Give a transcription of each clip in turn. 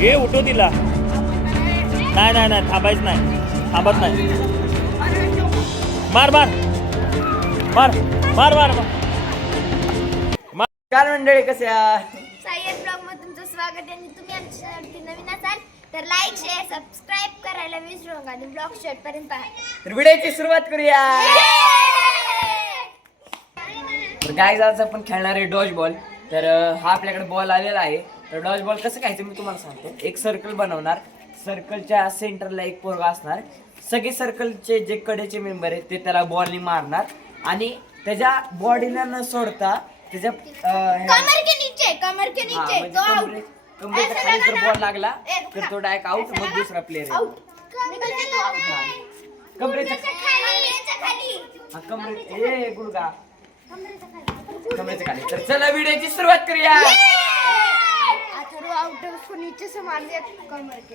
हे उठव तिला. नाही नाही नाही थांबायच नाही, थांबत नाही. मार मार मार मार मार मार. काय मंडळी कसे आहात? सायन्स ब्लॉग मध्ये तुमचं स्वागत आहे. आणि तुम्ही आमच्यावरती नवीन असाल तर लाईक शेअर सबस्क्राईब करायला विसरू नका आणि ब्लॉग शेअर पर्यंत पहा. तर व्हिडिओची सुरुवात करूया. तर गाईज आज आपण खेळणार आहे डॉज बॉल. तर हा आपल्याकडे बॉल आलेला आहे. तर डॉज बॉल कसं खायचं मी तुम्हाला सांगतो. एक सर्कल बनवणार, सर्कलच्या सेंटरला एक पोरगा असणार. सगळे सर्कलचे जे कडेचे मेंबर आहेत ते त्याला बॉलनी मारणार आणि त्याच्या बॉडीला न सोडता त्याच्या कमर के नीचे तो आउट. कमरेच्या खाली जर बॉल लागला तर तो डायरेक्ट आउट. मग दुसरा प्लेअर आहे. कमरेच्या खाली कमरे गुडगा कमरेच्या खाली. तर चला व्हिडिओची सुरुवात करूया. अथर्व आउट उसको नीचे से मार दिया कमर के.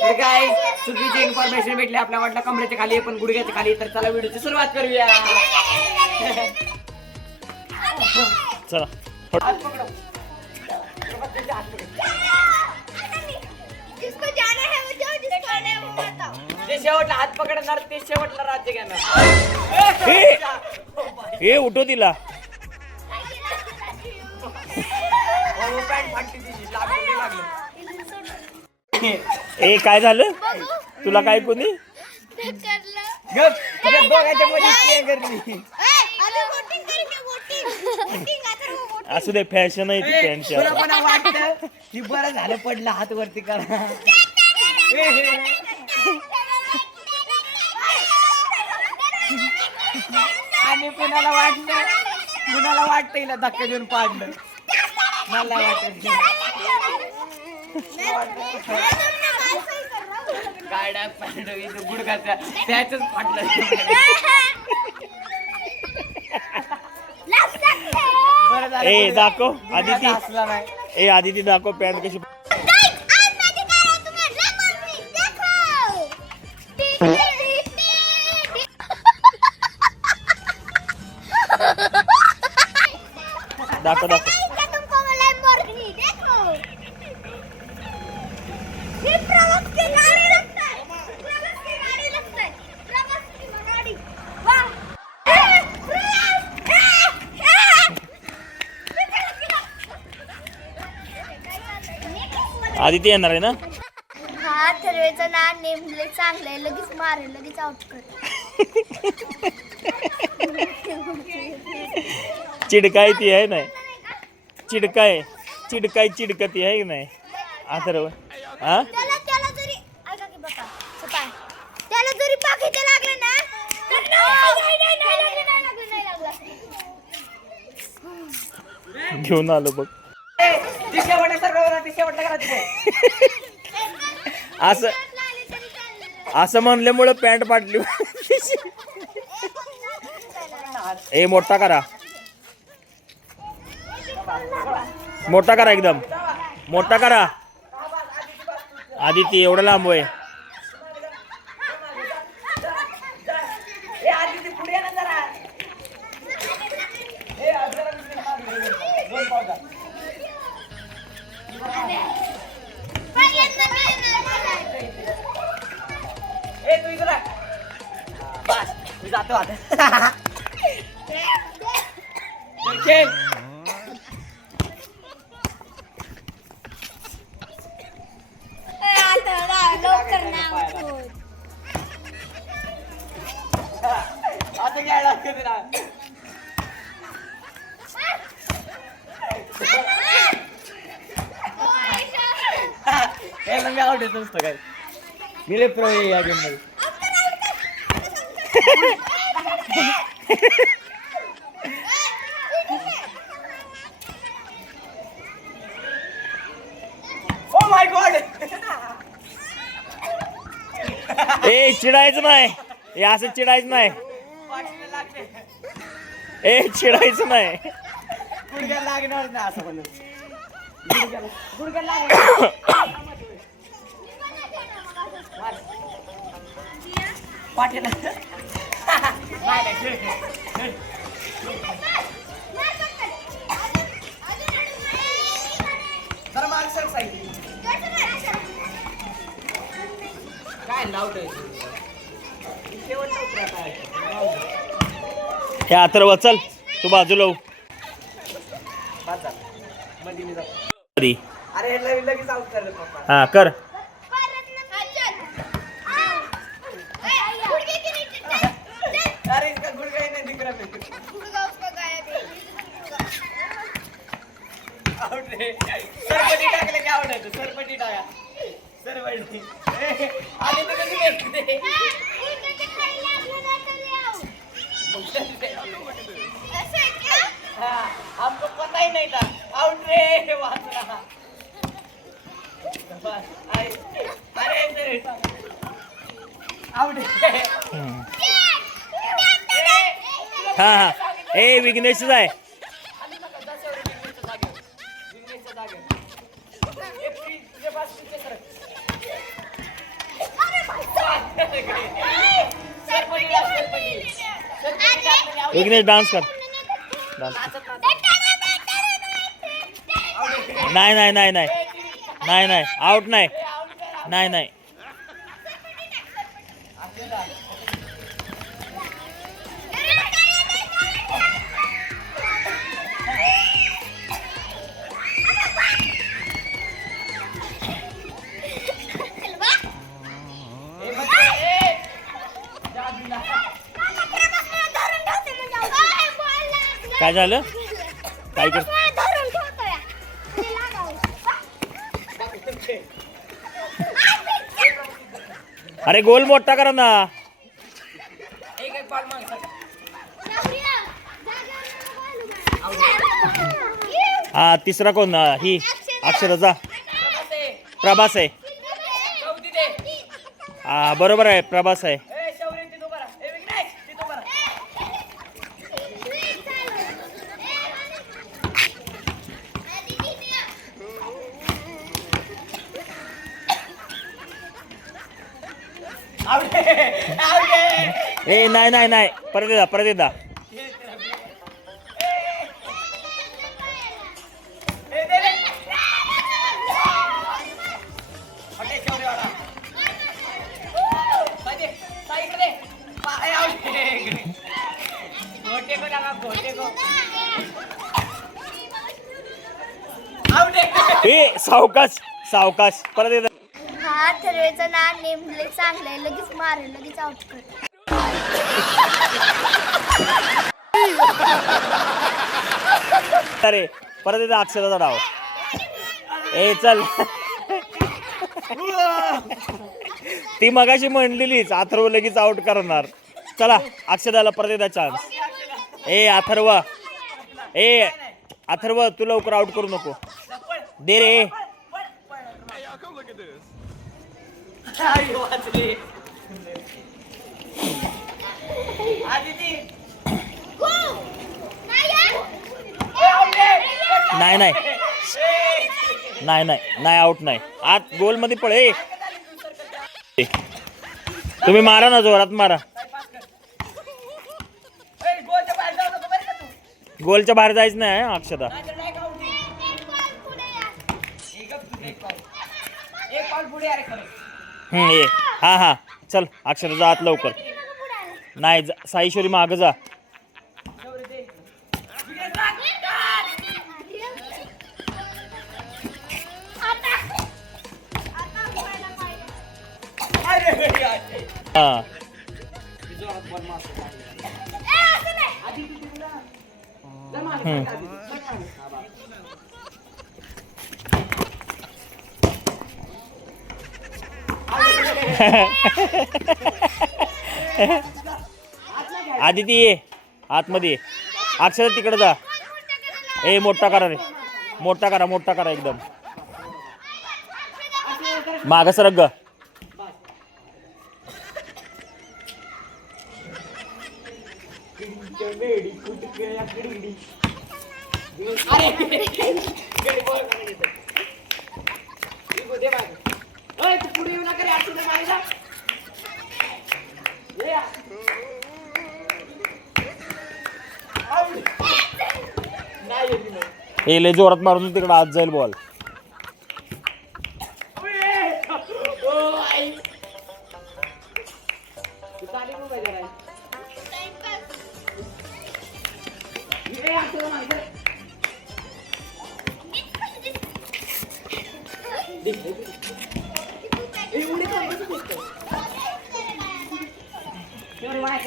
तर काय चुकीची इन्फॉर्मेशन भेटली. आपल्या वाटलं कमरेच्या खाली पण गुडघ्याच्या खाली. तर चला व्हिडिओची सुरुवात करूया. चला हात पकडो. जिसको जाना है वो जाओ, जिसको आना है वो मत आओ. जे शेवटला हात पकडणार ते शेवटला राज्य घेणार. हे उठव तिला. पॅन्ट फाटली तिची. लागलं. ए काय झालं तुला? काय कोणी करलं. दोघांच्या मध्ये प्ले करली. अरे वोटिंग करेंगे वोटिंग अथर्व वोटिंग. असू दे, फॅशन आहे ती पॅन्टच्या. तुला पण वाटतं की बरं झालं पडलं हात वरती करा. आणि कुणाला वाटतं हिला धक्का देऊन पाडलं. मला वाटत गाड्या पॅन्ट गुडघाच्या त्याच फाटलं. बरं झालं ए दाखव आदिती. असला नाही. ए आदिती दाखव पॅन्ट कशी. दाखव दाखव. आदिती येणार आहे ना. हा थर्वेचं नाव नेमले चांगलं आहे. लगेच मारेल, लगेच आउट कर. चिडकाय ती आहे नाही. चिडकाय चिडकती आहे की नाही अथर्व. हा त्याला जरी ऐका की बाबा सपाय त्याला जरी पाकीचे लागले ना तर नाही लागलं. घेऊन आलो बघ. असं म्हणल्यामुळे पॅन्ट फाटली. ए मोठा करा एकदम मोठा करा. आदिती एवढं लांब आहे. जातो आता. खेळ. आता घ्यायला याला मी आवडत नसतं काय. मी लय प्रो या गेम मध्ये. Oh my God. ए चिडायचं नाही. हे असं चिडायचं नाही. ए चिडायचं नाही. गुडघ्या लागणार ना असं म्हणून. गुडघ्या लागणार. पाठीला. काय लावलंय हे अथर्व चल तू बाजूला हो. कधी? अरे लगेच आउट करलं पप्पा. हा कर. अरे इसका गुडघा ही नहीं दिख रहा मेरे को. आउट रे. सरपटी टाकले काय आवडायचं सरपटी टाका सरपटी. आले तर कधी भेटते. हमको पता ही नहीं था. आउट रे वाचला. अरे आउट. हा हा ए विघ्नेशच आहे. विघ्नेश डान्स कर. नाही नाही नाही नाही नाही नाही आउट नाही नाही नाही. काय झालं काय कर. अरे गोल मोठा करा ना. एक बॉल माग. हा तिसरा कोण ही अक्षराचा प्रभास आहे. हा बरोबर आहे प्रभास आहे. ए नाही नाही नाही परत येदा परत येदा. ए सावकाश सावकाश परत येदा. हा थर्वेचं नाव नेमले चांगलंय लगेच मारेल लगेच आउट कर. अरे परत येदा अक्षराचा डाव. ए चल ती मगाशी म्हणलेलीच अथर्व लगेच आउट करणार. चला अक्षराला परत येदा चान्स. ए अथर्व ए अथर्व तू लवकर आउट करू नको दे रे. नाही नाही नाही नाही नाही आउट नाही. आत गोल मध्ये पळे. तुम्ही मारा ना जोरात मारा. गोलच्या बाहेर जायचं नाही अक्षता. ये हा हा चल अक्षता जा आत लवकर. नाही साईश्वरी माग जा. हा आदिती ये आतमध्ये ये. अक्षर तिकडे जा. ए मोठा करा रे मोठा करा एकदम. माग सरक ग. लय जोरात मारून तिकडे आत जाईल बॉल.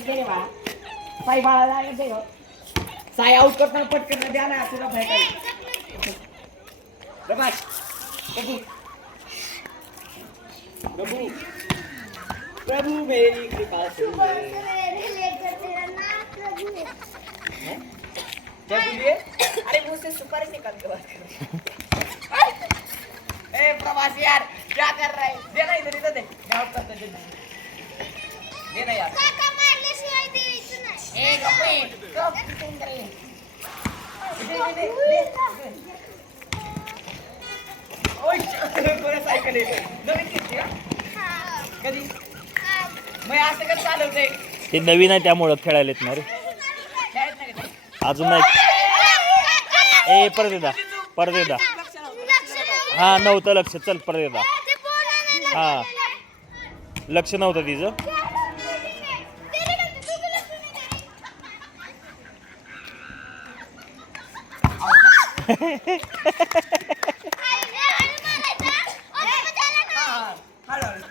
साई बाळा साई आउट करताना पटकन द्या ना तुला भेटायला प्रभास प्रभू प्रभू मेरी कृपा सुन क्या बोलिए अरे मुंह से सुपारी निकाल के बात कर ए प्रभास यार क्या कर रहा है दे ना इधर दे आउट करता दे ना यार काका मारल्याशिवाय द्यायचं नाही. ए गप्पे गप सुंदर आहे ओय कोणा सायकल आहे नवीन घेतली का हा. कधी हा. मग असं कसं चालवते ते नवीन आहे त्यामुळं खेळायला येत नाही रे. खेळत नाही का ते? अजून नाही. ए परत एकदा परत एकदा. लक्ष नव्हतं. हा नव्हतं लक्ष. चल परत एकदा. ते पोरानं ना- हा लक्ष नव्हतं तिचं.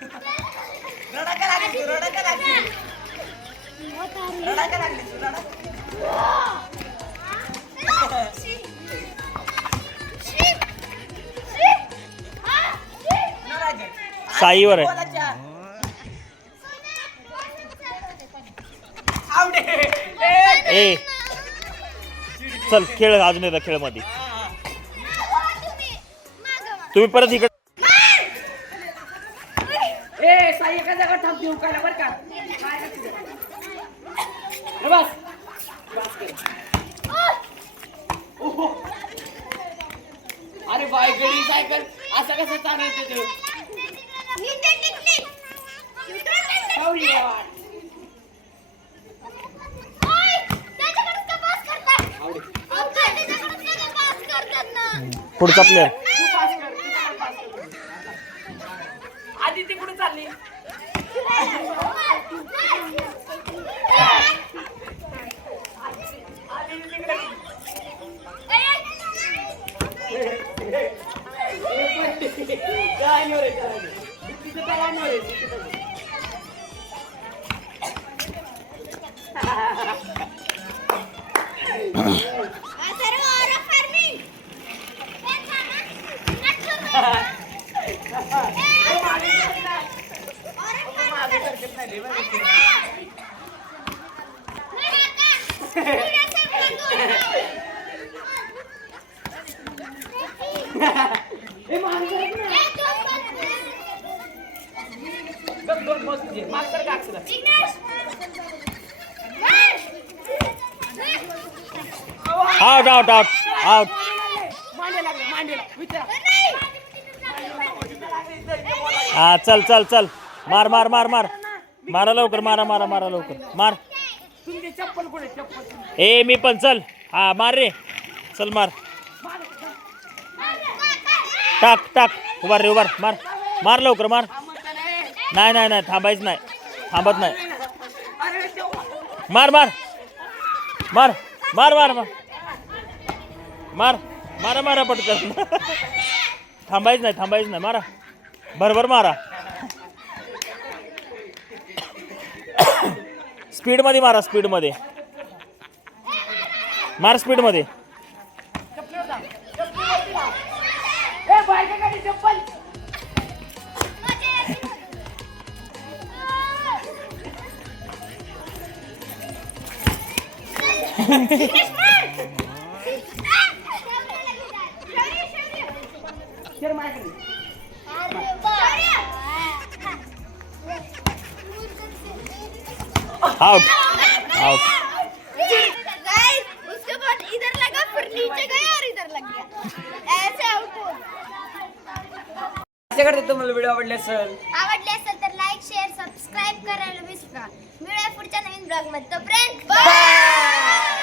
रडा का लागली तू रडा का लागली रडा का लागली तू रडा साईवर आहे. ए चल खेळ अजून एकदा खेळ मध्ये. तुम्ही परत इकडे ए साई एका जागा थांब देऊ का बरं का बस अरे बाय गडी सायकल असं कसं चालवते तू पुढचा प्लेअर. आधी ती कुठे चालली काय नाही रे काय नाही तिचं काय नाही रे दोन मस्त घे मास्तर का अक्षरा आउट आउट आउट आउट. मांडेला मांडेला विचारा हा चल चल चल मार मार मार मार मारा लवकर मारा मारा मारा लवकर मार. तुमची चप्पल कुठे चप्पल ए मी पण चल. हा मार रे चल मार. टाक टाक उभार रे उभार मार मार लवकर मार. नाही नाही नाही थांबायचं नाही थांबत नाही. मार मार मार मार मार मार मार मारा मारा पटकन. थांबायचं नाही मारा भरभर मारा. स्पीड मध्ये मारा स्पीड मध्ये मार स्पीड मध्ये. चप्पल आउट आउट. उसके बाद इधर लगा फिर नीचे गया और इधर लग गया ऐसे आउट हो. अशा करते तुम्हाला व्हिडिओ आवडले असेल आवडले असेल तर लाईक शेअर सबस्क्राईब करायला विसरू नका. मिळूया पुढच्या नवीन ब्लॉग मध्ये. तोपर्यंत बाय.